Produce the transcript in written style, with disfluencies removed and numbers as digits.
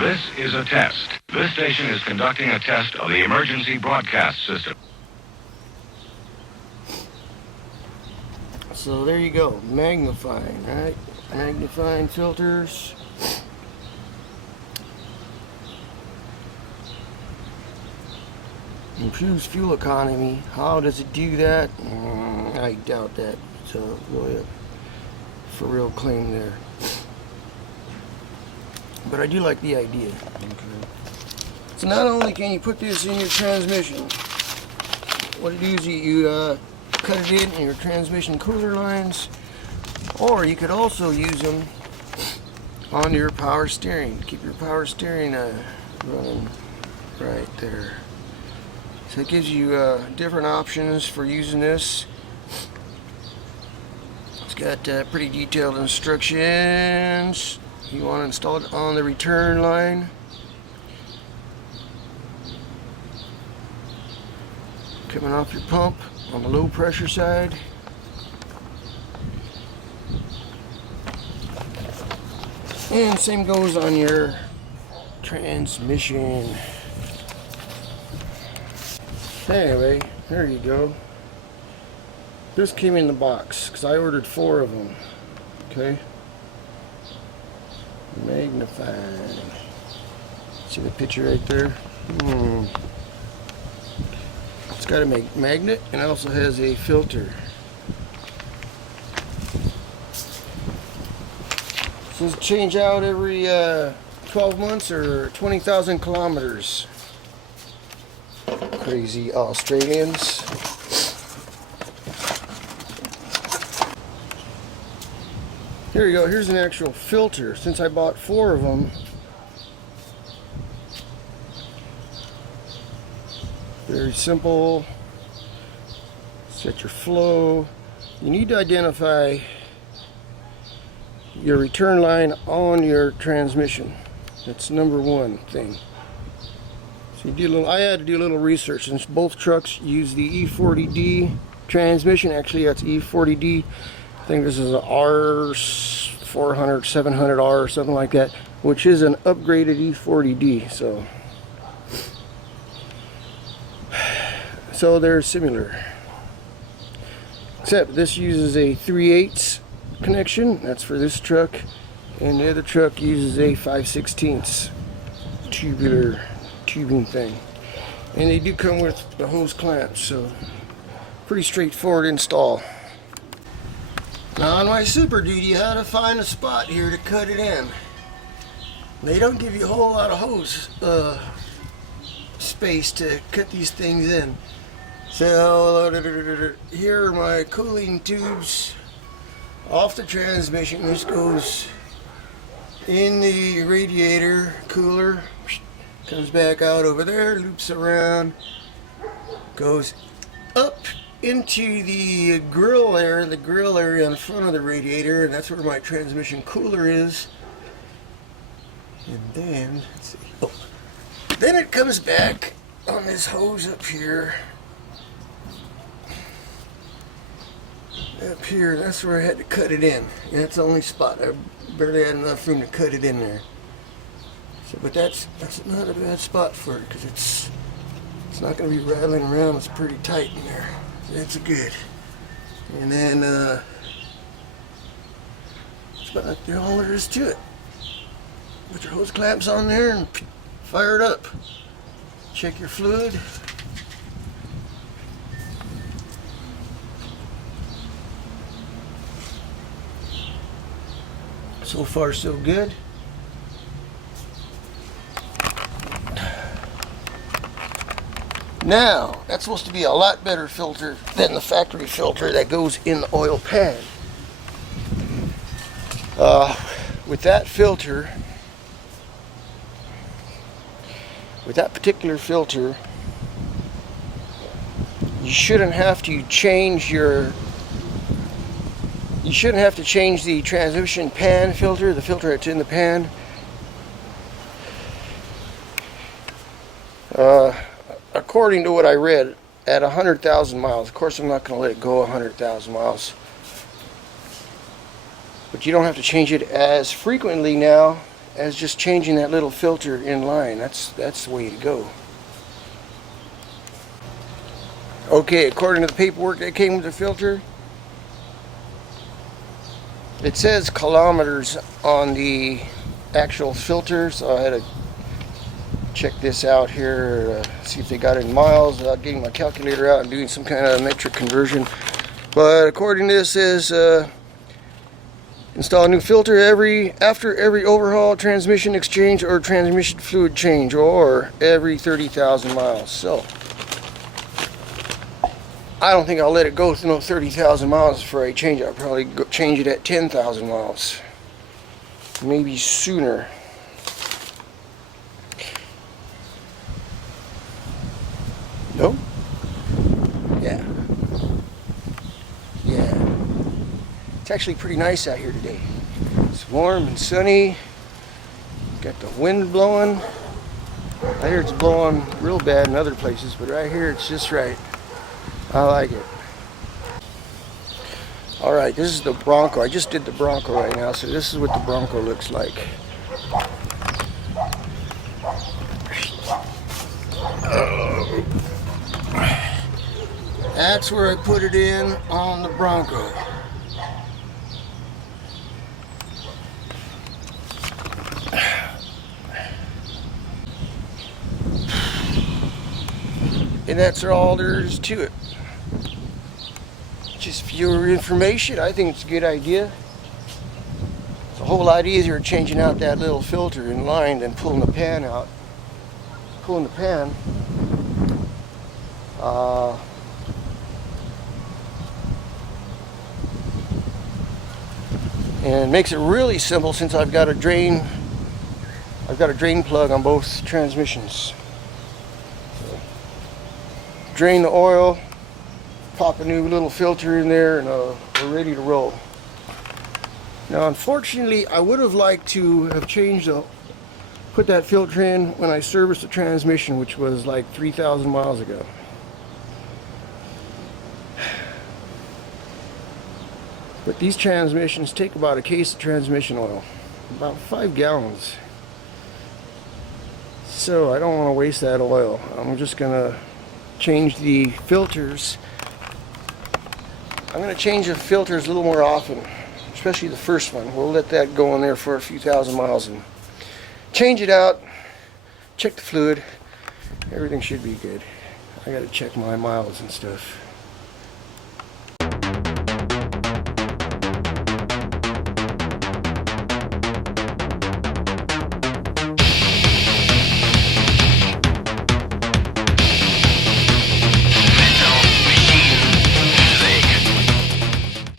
This is a test. This station is conducting a test of the emergency broadcast system. So there you go, Magnefine, right? Magnefine filters. Improves fuel economy. How does it do that? I doubt that. So really a for real claim there. But I do like the idea. Okay. So not only can you put this in your transmission, what it is you cut it in your transmission cooler lines, or you could also use them on your power steering. Keep your power steering running right there. So it gives you different options for using this. It's got pretty detailed instructions. You want to install it on the return line. Coming off your pump on the low pressure side. And same goes on your transmission. Anyway, there you go. This came in the box because I ordered 4 of them. Okay. Magnefine. See the picture right there? It's got a magnet and it also has a filter. So it's change out every 12 months or 20,000 kilometers. Crazy Australians. Here you go, here's an actual filter. Since I bought 4 of them, very simple. Set your flow. You need to identify your return line on your transmission. That's number 1 thing. So you do a little, I had to do a little research since both trucks use the E40D transmission. Actually, that's E40D. I think this is an R400, 700R or something like that, which is an upgraded E40D. So they're similar, except this uses a 3/8 connection. That's for this truck, and the other truck uses a 5/16 tubular tubing thing. And they do come with the hose clamps, so pretty straightforward install. Now on my Super Duty, I had to find a spot here to cut it in. They don't give you a whole lot of hose space to cut these things in. So here are my cooling tubes off the transmission. This goes in the radiator cooler, comes back out over there, loops around, goes up into the grill area in front of the radiator, and that's where my transmission cooler is. And then, let's see, then it comes back on this hose up here. Up here, that's where I had to cut it in. And that's the only spot. I barely had enough room to cut it in there. So, but that's not a bad spot for it because it's not going to be rattling around. It's pretty tight in there. That's good. And then that's about all there is to it. Put your hose clamps on there and fire it up. Check your fluid. So far so good. Now, that's supposed to be a lot better filter than the factory filter that goes in the oil pan. With that filter, with that particular filter, you shouldn't have to change the transmission pan filter, the filter that's in the pan. According to what I read, at 100,000 miles, of course I'm not going to let it go 100,000 miles, but you don't have to change it as frequently now as just changing that little filter in line. That's the way to go. Okay, according to the paperwork that came with the filter, it says kilometers on the actual filter, so I had to check this out here, see if they got it in miles without getting my calculator out and doing some kind of metric conversion. But according to this, it says install a new filter after every overhaul, transmission exchange, or transmission fluid change, or every 30,000 miles. So I don't think I'll let it go through no 30,000 miles before I change it. I'll probably change it at 10,000 miles, maybe sooner. No? Yeah. Yeah. It's actually pretty nice out here today. It's warm and sunny. Got the wind blowing. I hear it's blowing real bad in other places, but right here it's just right. I like it. Alright, this is the Bronco. I just did the Bronco right now, so this is what the Bronco looks like. That's where I put it in on the Bronco. And that's all there is to it. Just for your information, I think it's a good idea. It's a whole lot easier changing out that little filter in line than pulling the pan out. Pulling the pan, and it makes it really simple since I've got a drain plug on both transmissions. So, drain the oil, pop a new little filter in there, and we're ready to roll. Now unfortunately, I would have liked to have put that filter in when I serviced the transmission, which was like 3,000 miles ago. But these transmissions take about a case of transmission oil, about 5 gallons. So I don't want to waste that oil. I'm just gonna change the filters. I'm gonna change the filters a little more often, especially the first one. We'll let that go in there for a few thousand miles and change it out, check the fluid. Everything should be good. I gotta check my miles and stuff.